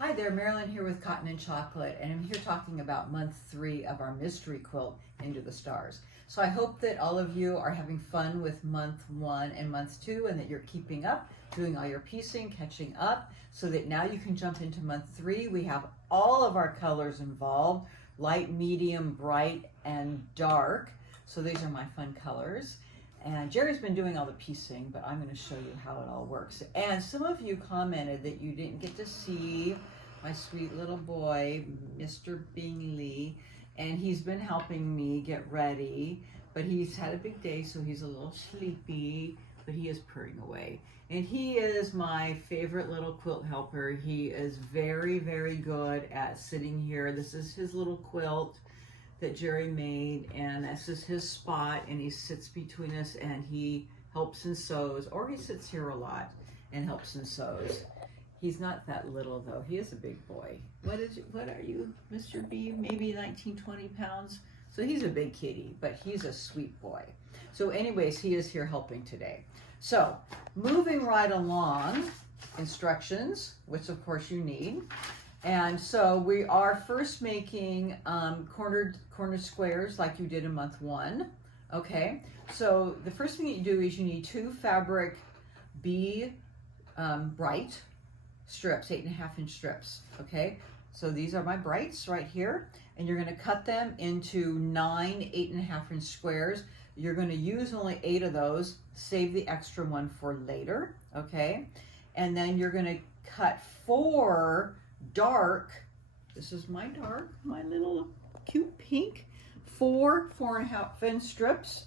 Hi there, Marilyn here with Cotton and Chocolate, and I'm here talking about month 3 of our mystery quilt, Into the Stars. So I hope that all of you are having fun with month 1 and month 2, and that you're keeping up, doing all your piecing, catching up, so that now you can jump into month 3. We have all of our colors involved, light, medium, bright, and dark. So these are my fun colors. And Jerry's been doing all the piecing, but I'm going to show you how it all works. And some of you commented that you didn't get to see my sweet little boy, Mr. Bingley, and he's been helping me get ready, but he's had a big day, so he's a little sleepy, but he is purring away. And he is my favorite little quilt helper. He is very, very good at sitting here. This is his little quilt that Jerry made, and this is his spot, and he sits between us and he helps and sews, or he sits here a lot and helps and sews. He's not that little though, he is a big boy. What are you, Mr. B? Maybe 19, 20 pounds? So he's a big kitty, but he's a sweet boy. So anyways, he is here helping today. So moving right along, instructions, which of course you need. And so we are first making corner squares like you did in month 1. Okay, so the first thing that you do is you need 2 fabric B bright strips, 8.5-inch strips. Okay, so these are my brights right here, and you're going to cut them into 9 8.5-inch squares. You're going to use only 8 of those, save the extra one for later. Okay, and then you're going to cut 4 dark, this is my dark, my little cute pink, 4 4.5-inch strips,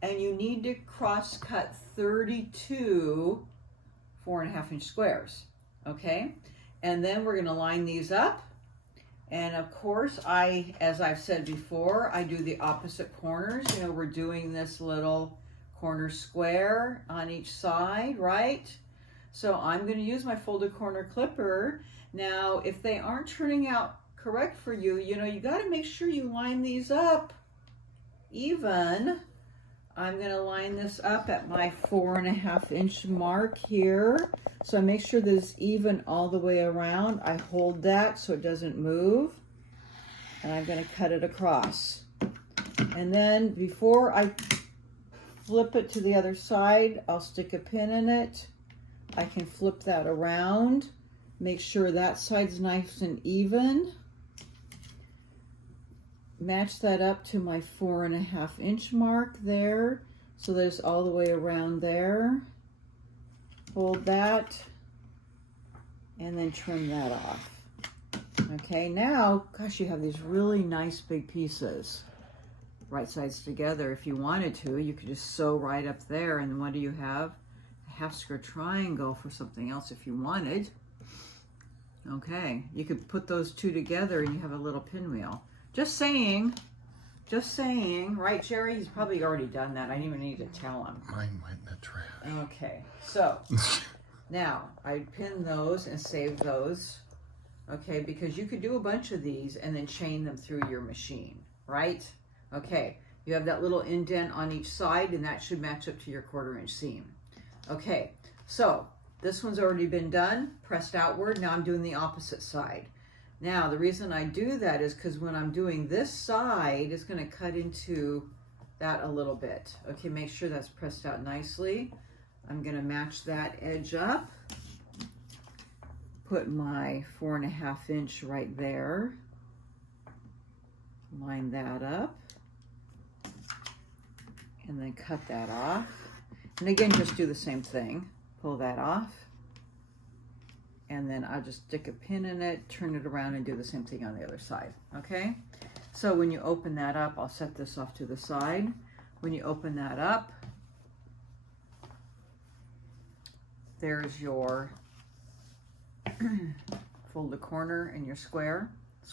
and you need to cross cut 32 4.5-inch squares. Okay, and then we're going to line these up, and of course as I've said before, I do the opposite corners. You know, we're doing this little corner square on each side, right? So I'm going to use my folded corner clipper. Now, if they aren't turning out correct for you, you know, you got to make sure you line these up even. I'm going to line this up at my 4.5-inch mark here. So I make sure that it's even all the way around. I hold that so it doesn't move. And I'm going to cut it across. And then before I flip it to the other side, I'll stick a pin in it. I can flip that around. Make sure that side's nice and even. Match that up to my 4.5-inch mark there, so that it's all the way around there. Hold that, and then trim that off. Okay, now, gosh, you have these really nice big pieces. Right sides together. If you wanted to, you could just sew right up there, and what do you have? A half square triangle for something else if you wanted. Okay, you could put those 2 together and you have a little pinwheel. Just saying, right, Jerry? He's probably already done that. I didn't even need to tell him. Mine went in the trash. Okay, so now I pin those and save those, okay, because you could do a bunch of these and then chain them through your machine, right? Okay, you have that little indent on each side, and that should match up to your 1/4-inch seam. Okay, so this one's already been done, pressed outward. Now I'm doing the opposite side. Now, the reason I do that is because when I'm doing this side, it's going to cut into that a little bit. Okay, make sure that's pressed out nicely. I'm going to match that edge up. Put my 4.5-inch right there. Line that up. And then cut that off. And again, just do the same thing. Pull that off. And then I'll just stick a pin in it, turn it around, and do the same thing on the other side, okay? So when you open that up, I'll set this off to the side. When you open that up, there's your fold a corner and your square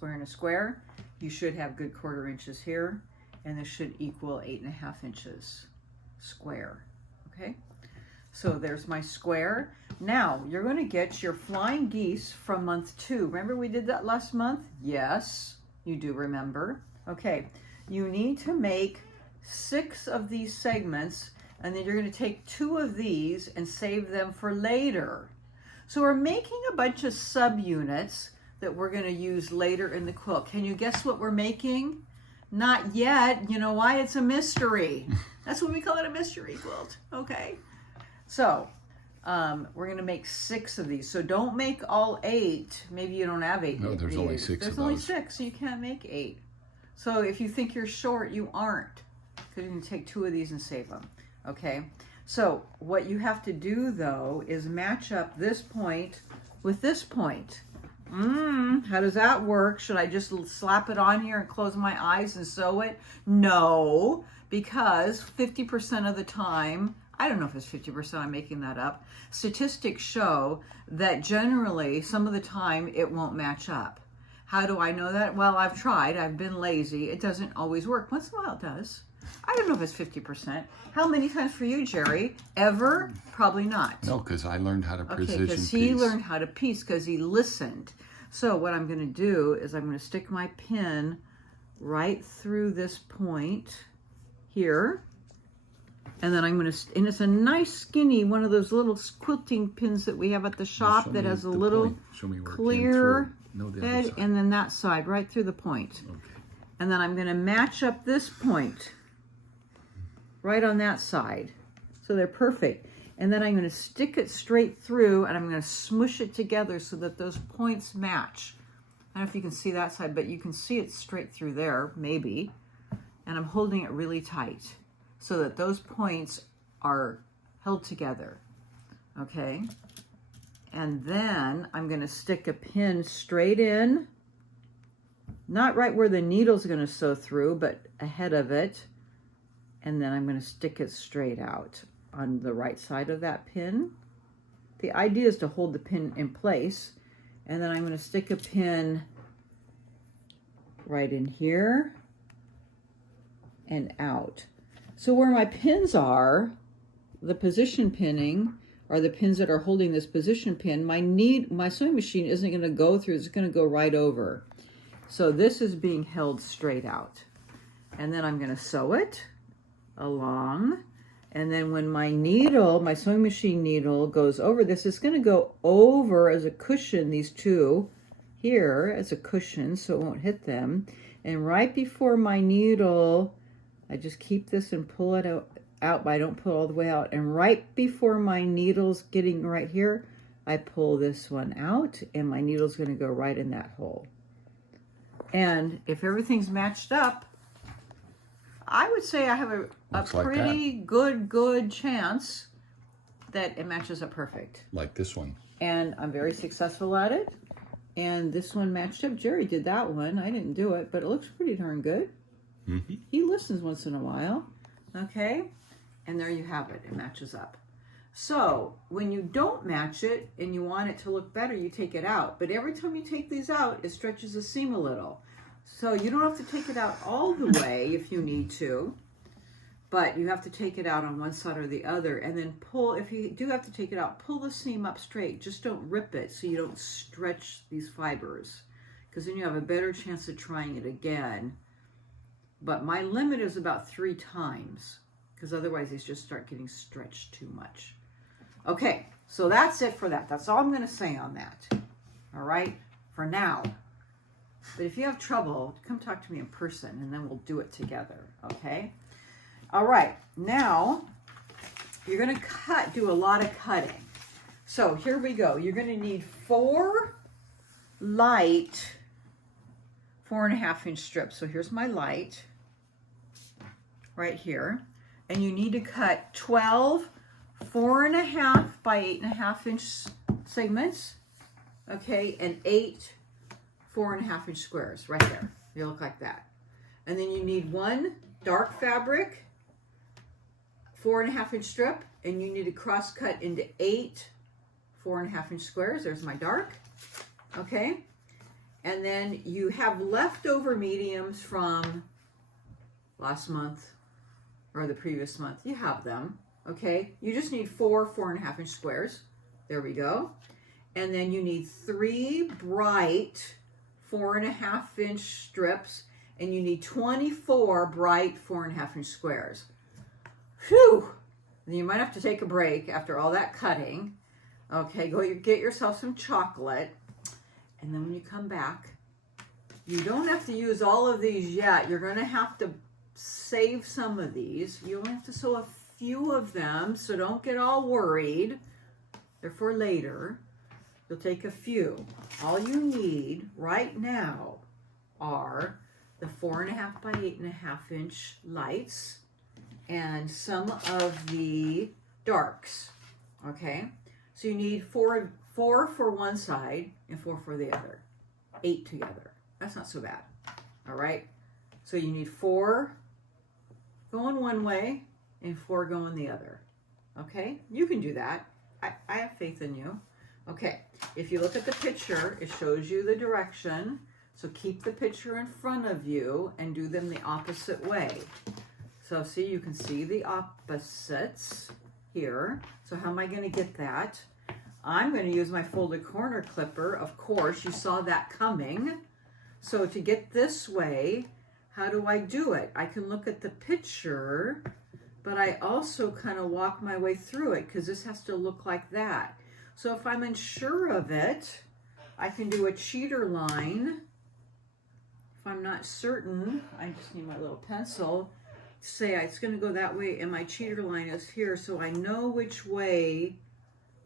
and a square. You should have good 1/4 inches here, and this should equal 8.5 inches square, okay? So there's my square. Now you're going to get your flying geese from month 2. Remember we did that last month? Yes, you do remember. Okay, you need to make 6 of these segments, and then you're going to take 2 of these and save them for later. So we're making a bunch of subunits that we're going to use later in the quilt. Can you guess what we're making? Not yet. You know why? It's a mystery. That's what we call it, a mystery quilt. Okay. So we're going to make 6 of these. So don't make all 8. Maybe you don't have 8. No, there's only 6 of those. There's only 6, so you can't make 8. So if you think you're short, you aren't, because you can take 2 of these and save them. Okay. So what you have to do, though, is match up this point with this point. How does that work? Should I just slap it on here and close my eyes and sew it? No, because 50% of the time, I don't know if it's 50%, I'm making that up. Statistics show that generally, some of the time, it won't match up. How do I know that? Well, I've tried. I've been lazy. It doesn't always work. Once in a while it does. I don't know if it's 50%. How many times for you, Jerry? Ever? Probably not. No, because I learned how to precision piece. Because he learned how to piece because he listened. So what I'm going to do is I'm going to stick my pin right through this point here. And then I'm going to, and it's a nice skinny, one of those little quilting pins that we have at the shop that has a little clear head, and then that side right through the point. Okay. And then I'm going to match up this point right on that side. So they're perfect. And then I'm going to stick it straight through, and I'm going to smush it together so that those points match. I don't know if you can see that side, but you can see it straight through there, maybe. And I'm holding it really tight so that those points are held together. Okay? And then I'm going to stick a pin straight in, not right where the needle's going to sew through, but ahead of it. And then I'm going to stick it straight out on the right side of that pin. The idea is to hold the pin in place, and then I'm going to stick a pin right in here and out. So where my pins are, the position pinning, are the pins that are holding this position pin, my sewing machine isn't going to go through, it's going to go right over. So this is being held straight out. And then I'm going to sew it along. And then when my needle, my sewing machine needle goes over this, it's going to go over as a cushion, these two here as a cushion so it won't hit them. And right before my needle, I just keep this and pull it out, but I don't pull it all the way out. And right before my needle's getting right here, I pull this one out and my needle's going to go right in that hole. And if everything's matched up, I would say I have a pretty good chance that it matches up perfect. Like this one. And I'm very successful at it. And this one matched up. Jerry did that one. I didn't do it, but it looks pretty darn good. Mm-hmm. He listens once in a while. Okay? And there you have it. It matches up. So when you don't match it and you want it to look better, you take it out. But every time you take these out, it stretches the seam a little. So you don't have to take it out all the way if you need to, but you have to take it out on one side or the other, and then pull, if you do have to take it out, pull the seam up straight. Just don't rip it so you don't stretch these fibers, because then you have a better chance of trying it again. But my limit is about 3 times, because otherwise these just start getting stretched too much. Okay, so that's it for that. That's all I'm going to say on that. All right, for now. But if you have trouble, come talk to me in person, and then we'll do it together, okay? All right, now you're going to do a lot of cutting. So here we go. You're going to need 4 light 4.5-inch strips. So here's my light right here. And you need to cut 12 4.5 by 8.5-inch segments, okay, and 8 4.5-inch squares right there. They look like that. And then you need 1 dark fabric 4.5-inch strip, and you need to cross cut into 8 4.5-inch squares. There's my dark. Okay. And then you have leftover mediums from last month or the previous month. You have them. Okay. You just need 4 4.5-inch squares. There we go. And then you need 3 bright 4.5-inch strips, and you need 24 bright 4.5-inch squares. Whew! Then you might have to take a break after all that cutting. Okay, go get yourself some chocolate, And then when you come back, you don't have to use all of these yet. You're going to have to save some of these. You only have to sew a few of them, so don't get all worried. They're for later. You'll take a few. All you need right now are the 4.5 by 8.5 inch lights and some of the darks. Okay, so you need four for one side and 4 for the other. 8 together. That's not so bad. All right, so you need 4 going one way and 4 going the other. Okay, you can do that. I have faith in you. Okay, if you look at the picture, it shows you the direction. So keep the picture in front of you and do them the opposite way. So see, you can see the opposites here. So how am I going to get that? I'm going to use my folded corner clipper. Of course, you saw that coming. So to get this way, how do I do it? I can look at the picture, but I also kind of walk my way through it because this has to look like that. So if I'm unsure of it, I can do a cheater line. If I'm not certain, I just need my little pencil. Say it's going to go that way and my cheater line is here, so I know which way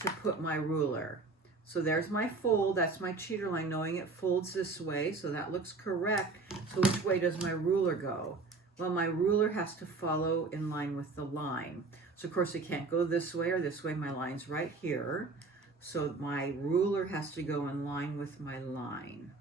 to put my ruler. So there's my fold, that's my cheater line, knowing it folds this way, so that looks correct. So which way does my ruler go? Well, my ruler has to follow in line with the line. So of course it can't go this way or this way, my line's right here. So my ruler has to go in line with my line.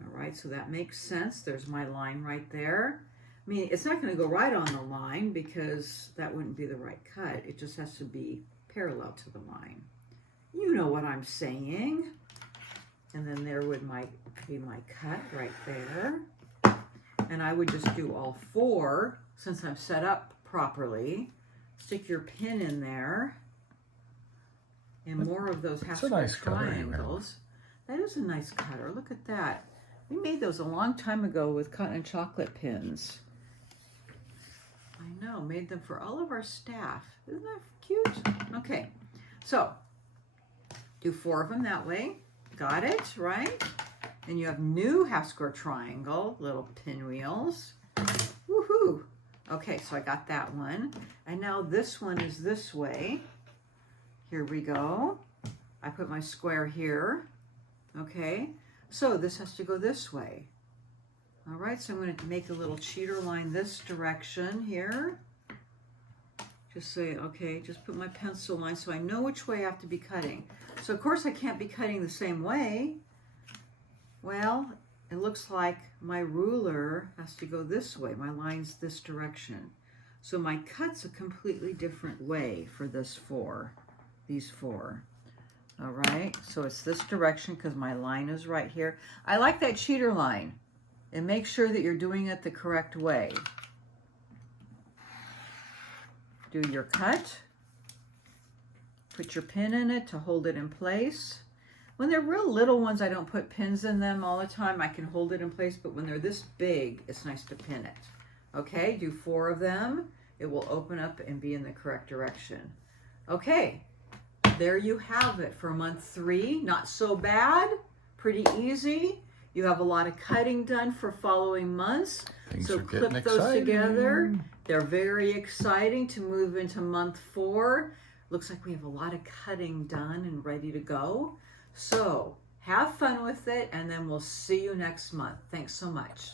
All right, so that makes sense. There's my line right there. I mean, it's not going to go right on the line because that wouldn't be the right cut. It just has to be parallel to the line. You know what I'm saying. And then there would be my cut right there. And I would just do all 4 since I'm set up properly. Stick your pin in there. And more of those half square triangles. That is a nice cutter. Look at that. We made those a long time ago with cotton and chocolate pins. I know, made them for all of our staff. Isn't that cute? Okay, so do 4 of them that way. Got it, right? And you have new half square triangle, little pinwheels. Woohoo! Okay, so I got that one. And now this one is this way. Here we go. I put my square here. Okay, so this has to go this way. All right, so I'm going to make a little cheater line this direction here. Just say, okay, just put my pencil line so I know which way I have to be cutting. So of course I can't be cutting the same way. Well, it looks like my ruler has to go this way. My line's this direction. So my cut's a completely different way for these 4. All right, so it's this direction because my line is right here. I like that cheater line. And make sure that you're doing it the correct way. Do your cut. Put your pin in it to hold it in place. When they're real little ones, I don't put pins in them all the time. I can hold it in place, but when they're this big, it's nice to pin it. Okay, do 4 of them. It will open up and be in the correct direction. Okay, there you have it for month 3. Not so bad, pretty easy. You have a lot of cutting done for following months. So clip those together. They're very exciting to move into month 4. Looks like we have a lot of cutting done and ready to go. So have fun with it, and then we'll see you next month. Thanks so much.